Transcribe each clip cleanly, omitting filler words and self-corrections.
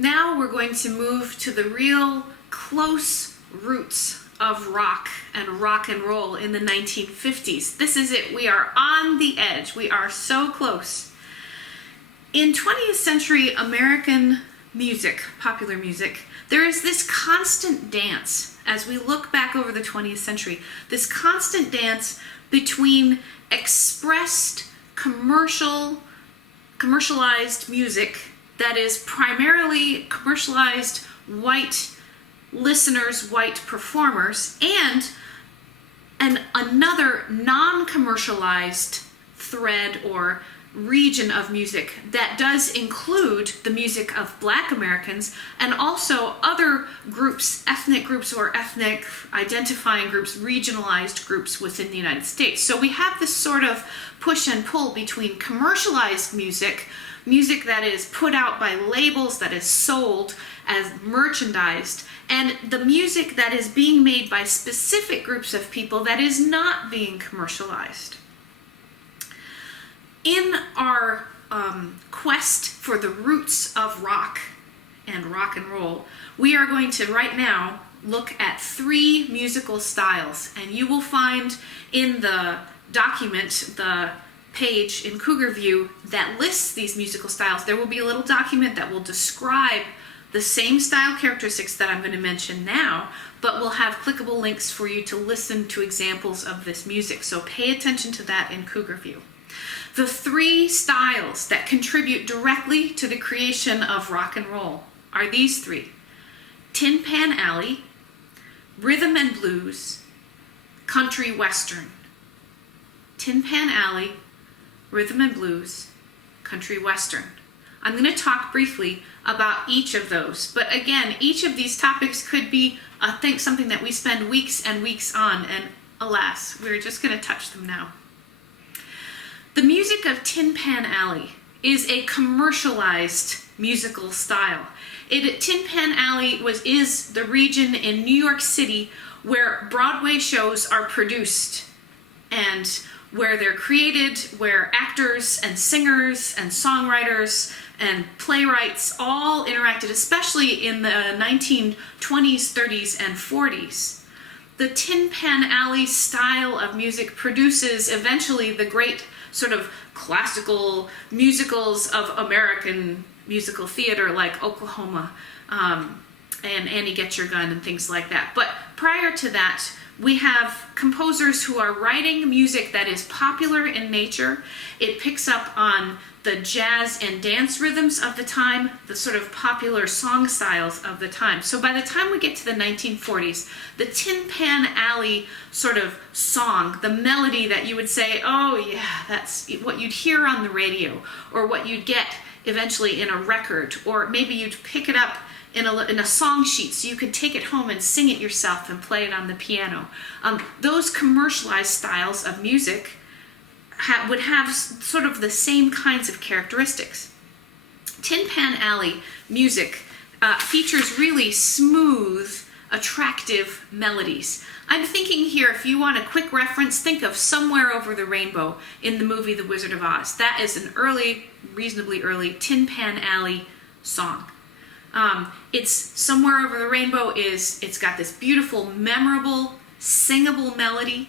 Now we're going to move to the real close roots of rock and roll in the 1950s. This is it. We are on the edge. We are so close. In 20th century American music, popular music, there is this constant dance as we look back over the 20th century, this constant dance between expressed commercialized music that is primarily commercialized white listeners, white performers, and another non-commercialized thread or region of music that does include the music of Black Americans and also other groups, ethnic groups or ethnic identifying groups, regionalized groups within the United States. So we have this sort of push and pull between commercialized music that is put out by labels, that is sold as merchandised, and the music that is being made by specific groups of people that is not being commercialized. In our quest for the roots of rock and roll, we are going to right now look at 3 musical styles, and you will find in the document, the page in Cougar View that lists these musical styles, there will be a little document that will describe the same style characteristics that I'm going to mention now, but we'll have clickable links for you to listen to examples of this music. So pay attention to that in Cougar View. The 3 styles that contribute directly to the creation of rock and roll are these 3: Tin Pan Alley, Rhythm and Blues, Country Western. Tin Pan Alley, Rhythm and Blues, Country Western. I'm going to talk briefly about each of those, but again, each of these topics could be something that we spend weeks and weeks on, and alas, we're just going to touch them now. The music of Tin Pan Alley is a commercialized musical style. Tin Pan Alley is the region in New York City where Broadway shows are produced and where they're created, where actors and singers and songwriters and playwrights all interacted, especially in the 1920s, 30s, and 40s. The Tin Pan Alley style of music produces eventually the great sort of classical musicals of American musical theater like Oklahoma and Annie Get Your Gun and things like that. But prior to that, we have composers who are writing music that is popular in nature. It picks up on the jazz and dance rhythms of the time, the sort of popular song styles of the time. So by the time we get to the 1940s, the Tin Pan Alley sort of song, the melody that you would say, oh yeah, that's what you'd hear on the radio, or what you'd get eventually in a record, or maybe you'd pick it up in a song sheet so you could take it home and sing it yourself and play it on the piano. Those commercialized styles of music would have sort of the same kinds of characteristics. Tin Pan Alley music features really smooth, attractive melodies. I'm thinking here, if you want a quick reference, think of Somewhere Over the Rainbow in the movie The Wizard of Oz. That is an reasonably early Tin Pan Alley song. It's Somewhere Over the Rainbow it's got this beautiful, memorable, singable melody.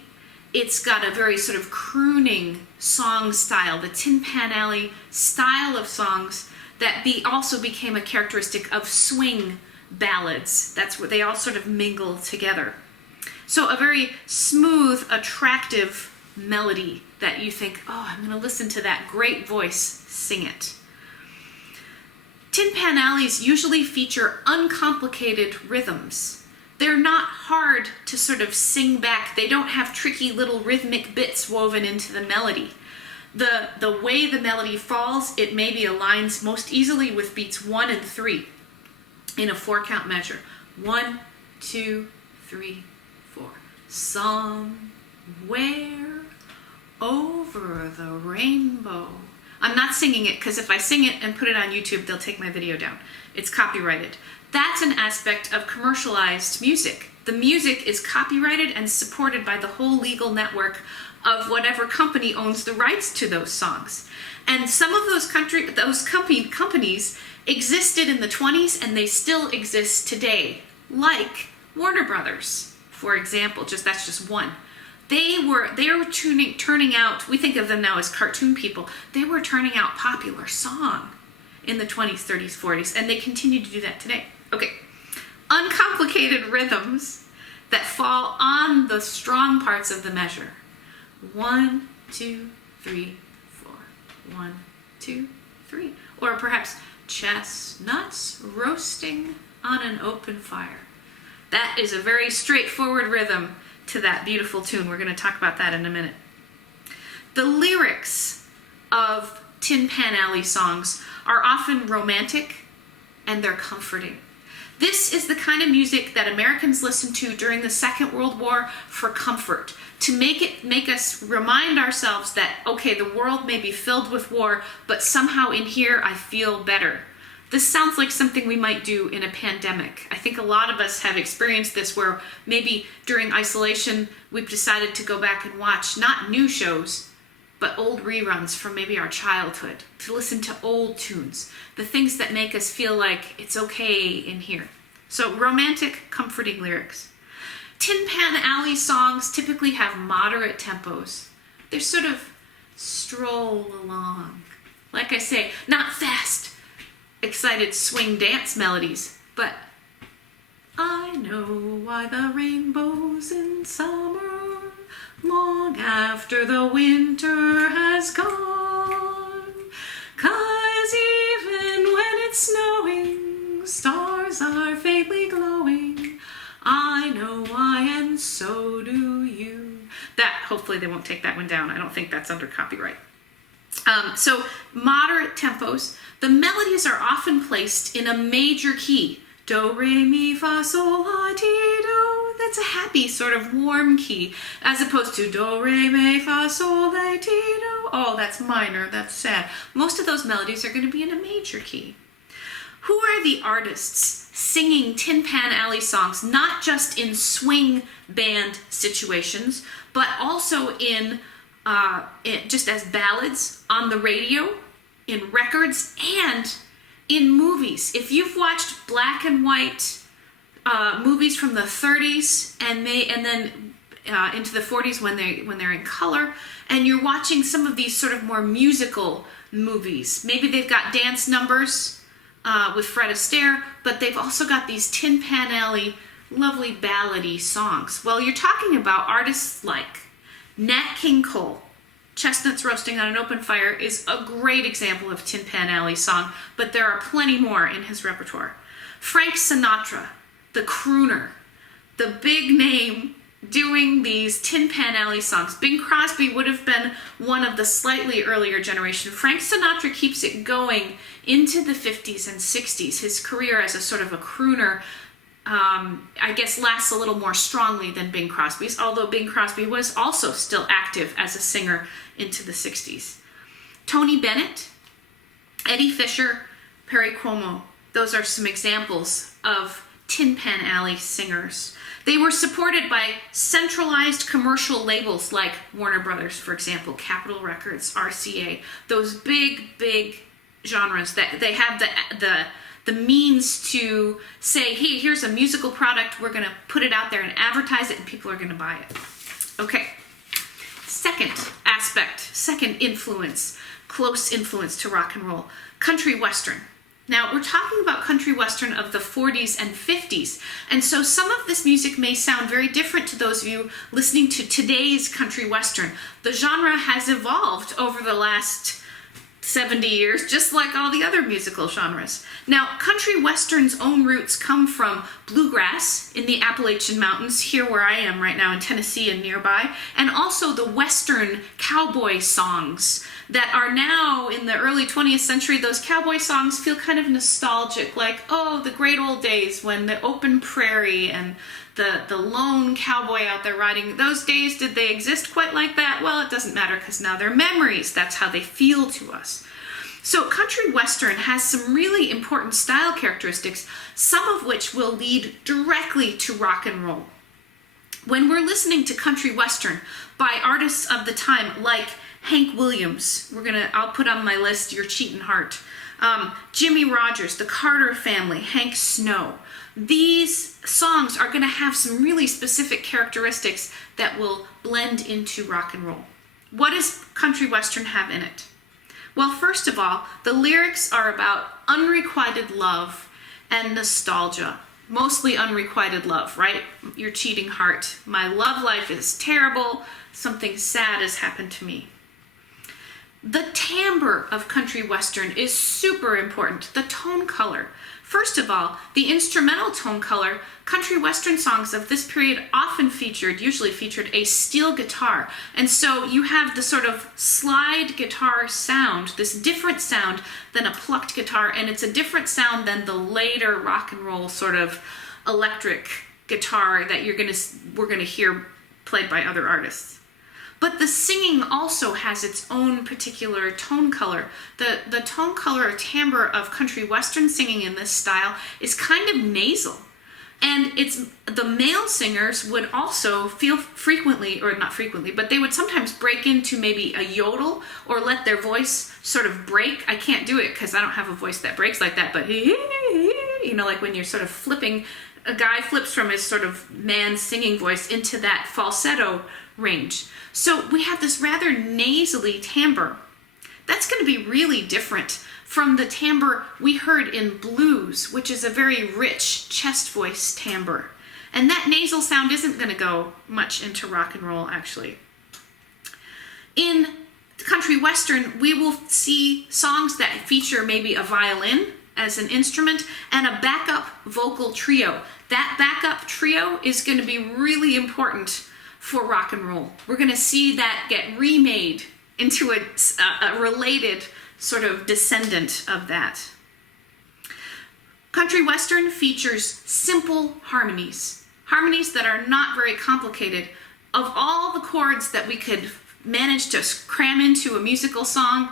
It's got a very sort of crooning song style, the Tin Pan Alley style of songs that also became a characteristic of swing ballads. That's where they all sort of mingle together. So a very smooth, attractive melody that you think, oh, I'm going to listen to that great voice sing it. Tin Pan Alleys usually feature uncomplicated rhythms. They're not hard to sort of sing back. They don't have tricky little rhythmic bits woven into the melody. The way the melody falls, it maybe aligns most easily with beats 1 and 3 in a 4-count measure. 1, 2, 3, 4. Somewhere over the rainbow. I'm not singing it because if I sing it and put it on YouTube, they'll take my video down. It's copyrighted. That's an aspect of commercialized music. The music is copyrighted and supported by the whole legal network of whatever company owns the rights to those songs. And some of those companies existed in the 20s and they still exist today, like Warner Brothers, for example. That's just one. They were turning out, we think of them now as cartoon people, they were turning out popular song in the 20s, 30s, 40s, and they continue to do that today. Okay, uncomplicated rhythms that fall on the strong parts of the measure. 1, 2, 3, 4. 1, 2, 3. Or perhaps chestnuts roasting on an open fire. That is a very straightforward rhythm to that beautiful tune. We're going to talk about that in a minute. The lyrics of Tin Pan Alley songs are often romantic and they're comforting. This is the kind of music that Americans listened to during the Second World War for comfort, to make us remind ourselves that, okay, the world may be filled with war, but somehow in here I feel better. This sounds like something we might do in a pandemic. I think a lot of us have experienced this, where maybe during isolation we've decided to go back and watch not new shows, but old reruns from maybe our childhood, to listen to old tunes, the things that make us feel like it's okay in here. So romantic, comforting lyrics. Tin Pan Alley songs typically have moderate tempos. They're sort of stroll along. Like I say, not fast, excited swing dance melodies, but I know why the rainbow's in summer, long after the winter has gone. 'Cause even when it's snowing, stars are faintly glowing. I know why, and so do you. That, hopefully they won't take that one down. I don't think that's under copyright. So moderate tempos. The melodies are often placed in a major key. Do, re, mi, fa, sol, la, ti, do. That's a happy, sort of warm key, as opposed to do, re, mi, fa, sol, la, ti, do. Oh, that's minor, that's sad. Most of those melodies are going to be in a major key. Who are the artists singing Tin Pan Alley songs, not just in swing band situations, but also in just as ballads on the radio, in records, and in movies? If you've watched black and white movies from the 30s and then into the 40s when they're in color, and you're watching some of these sort of more musical movies, maybe they've got dance numbers with Fred Astaire, but they've also got these Tin Pan Alley lovely ballady songs. Well, you're talking about artists like Nat King Cole. Chestnuts Roasting on an Open Fire is a great example of Tin Pan Alley song, but there are plenty more in his repertoire. Frank Sinatra, the crooner, the big name doing these Tin Pan Alley songs. Bing Crosby would have been one of the slightly earlier generation. Frank Sinatra keeps it going into the 50s and 60s. His career as a sort of a crooner, I guess, lasts a little more strongly than Bing Crosby's, although Bing Crosby was also still active as a singer into the 60s. Tony Bennett, Eddie Fisher, Perry Como. Those are some examples of Tin Pan Alley singers. They were supported by centralized commercial labels like Warner Brothers, for example, Capitol Records, RCA, those big genres that they have the means to say, hey, here's a musical product, we're going to put it out there and advertise it, and people are going to buy it. Okay. Second aspect, second influence, close influence to rock and roll, country western. Now, we're talking about country western of the 40s and 50s, and so some of this music may sound very different to those of you listening to today's country western. The genre has evolved over the last 70 years, just like all the other musical genres. Now, country western's own roots come from bluegrass in the Appalachian Mountains, here where I am right now in Tennessee and nearby, and also the western cowboy songs that are now in the early 20th century. Those cowboy songs feel kind of nostalgic, like, oh, the great old days when the open prairie and the lone cowboy out there riding. Those days, did they exist quite like that? Well, it doesn't matter, because now they're memories. That's how they feel to us. So country western has some really important style characteristics, some of which will lead directly to rock and roll. When we're listening to country western by artists of the time like Hank Williams, I'll put on my list Your Cheatin' Heart, Jimmy Rogers, the Carter Family, Hank Snow. These songs are going to have some really specific characteristics that will blend into rock and roll. What does country western have in it? Well, first of all, the lyrics are about unrequited love and nostalgia. Mostly unrequited love, right? Your cheating heart. My love life is terrible. Something sad has happened to me. The timbre of country western is super important. The tone color. First of all, the instrumental tone color, country western songs of this period usually featured a steel guitar. And so you have the sort of slide guitar sound, this different sound than a plucked guitar, and it's a different sound than the later rock and roll sort of electric guitar that we're gonna hear played by other artists. But the singing also has its own particular tone color. The tone color or timbre of country western singing in this style is kind of nasal. And the male singers would also feel frequently, or not frequently, but they would sometimes break into maybe a yodel or let their voice sort of break. I can't do it because I don't have a voice that breaks like that, but like when you're sort of flipping, a guy flips from his sort of man singing voice into that falsetto range. So we have this rather nasally timbre. That's going to be really different from the timbre we heard in blues, which is a very rich chest voice timbre. And that nasal sound isn't going to go much into rock and roll, actually. In country western, we will see songs that feature maybe a violin as an instrument and a backup vocal trio. That backup trio is going to be really important for rock and roll. We're going to see that get remade into a related sort of descendant of that. Country western features simple harmonies that are not very complicated. Of all the chords that we could manage to cram into a musical song,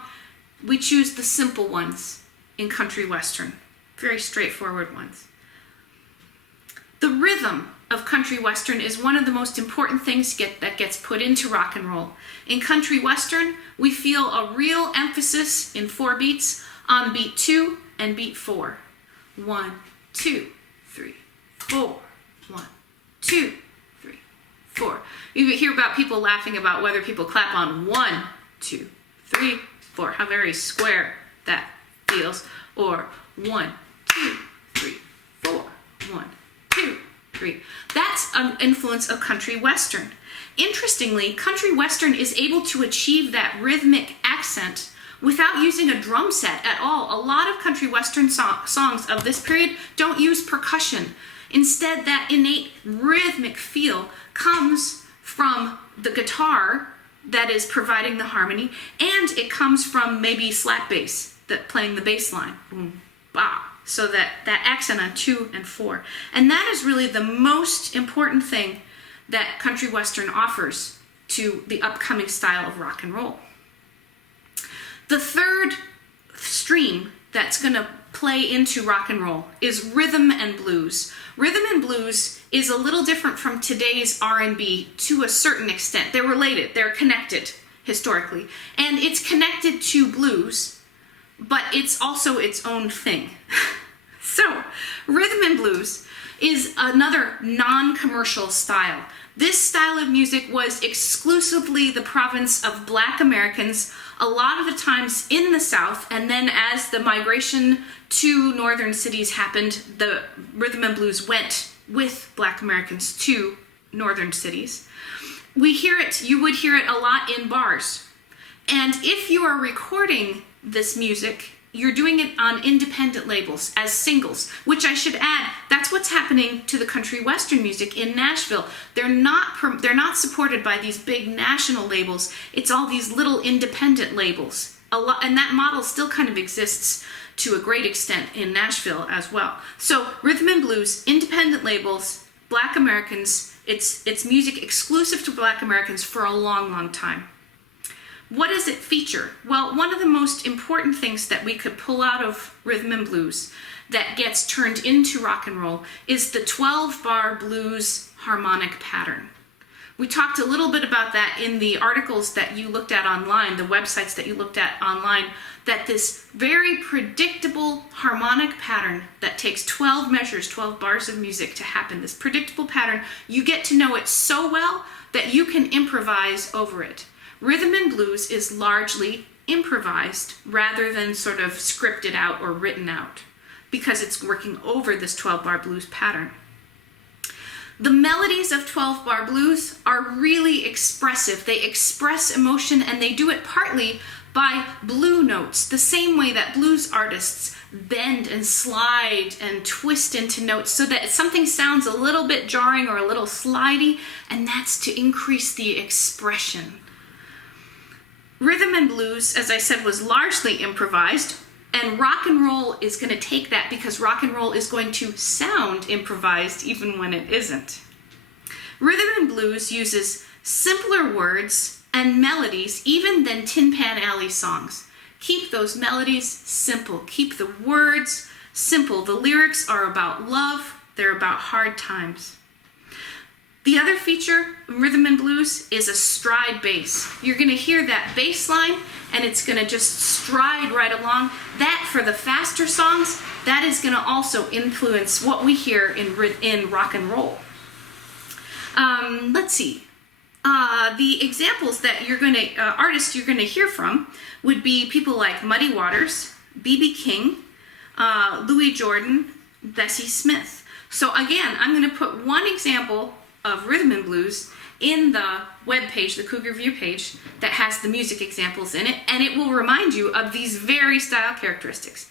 we choose the simple ones in country western, very straightforward ones. The rhythm of country western is one of the most important things that gets put into rock and roll. In country western, we feel a real emphasis in 4 beats on beat 2 and beat 4. 1, 2, 3, 4. 1, 2, 3, 4. You hear about people laughing about whether people clap on 1, 2, 3, 4, how very square that feels, or 1, 2, 3, 4, 1, 2, 3. That's an influence of country western. Interestingly, country western is able to achieve that rhythmic accent without using a drum set at all. A lot of country western songs of this period don't use percussion. Instead, that innate rhythmic feel comes from the guitar that is providing the harmony, and it comes from maybe slap bass that playing the bass line. Boom, bah. So that accent on 2 and 4. And that is really the most important thing that country western offers to the upcoming style of rock and roll. The third stream that's going to play into rock and roll is rhythm and blues. Rhythm and blues is a little different from today's R&B to a certain extent. They're related, they're connected historically. And it's connected to blues, but it's also its own thing. So, rhythm and blues is another non-commercial style. This style of music was exclusively the province of Black Americans, a lot of the times in the South, and then as the migration to northern cities happened, the rhythm and blues went with Black Americans to northern cities. You would hear it a lot in bars. And if you are recording this music, you're doing it on independent labels as singles, which I should add, that's what's happening to the country western music in Nashville. They're not supported by these big national labels. It's all these little independent labels. And that model still kind of exists to a great extent in Nashville as well. So rhythm and blues, independent labels, Black Americans, it's music exclusive to Black Americans for a long, long time. What does it feature? Well, one of the most important things that we could pull out of rhythm and blues that gets turned into rock and roll is the 12-bar blues harmonic pattern. We talked a little bit about that in the articles that you looked at online, the websites that you looked at online, that this very predictable harmonic pattern that takes 12 measures, 12 bars of music to happen, this predictable pattern, you get to know it so well that you can improvise over it. Rhythm and blues is largely improvised rather than sort of scripted out or written out because it's working over this 12-bar blues pattern. The melodies of 12-bar blues are really expressive. They express emotion, and they do it partly by blue notes, the same way that blues artists bend and slide and twist into notes so that something sounds a little bit jarring or a little slidey, and that's to increase the expression. Rhythm and blues, as I said, was largely improvised, and rock and roll is going to take that because rock and roll is going to sound improvised even when it isn't. Rhythm and blues uses simpler words and melodies even than Tin Pan Alley songs. Keep those melodies simple. Keep the words simple. The lyrics are about love. They're about hard times. The other feature in rhythm and blues is a stride bass. You're going to hear that bass line, and it's going to just stride right along. That, for the faster songs, that is going to also influence what we hear in rock and roll. Let's see. The examples that artists you're going to hear from would be people like Muddy Waters, B.B. King, Louis Jordan, Bessie Smith. So again, I'm going to put one example of rhythm and blues in the web page, the Cougar View page, that has the music examples in it, and it will remind you of these very style characteristics.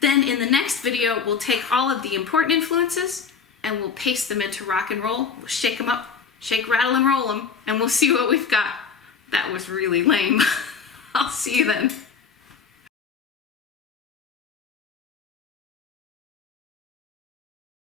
Then in the next video, we'll take all of the important influences and we'll paste them into rock and roll. We'll shake them up, shake, rattle, and roll them, and we'll see what we've got. That was really lame. I'll see you then.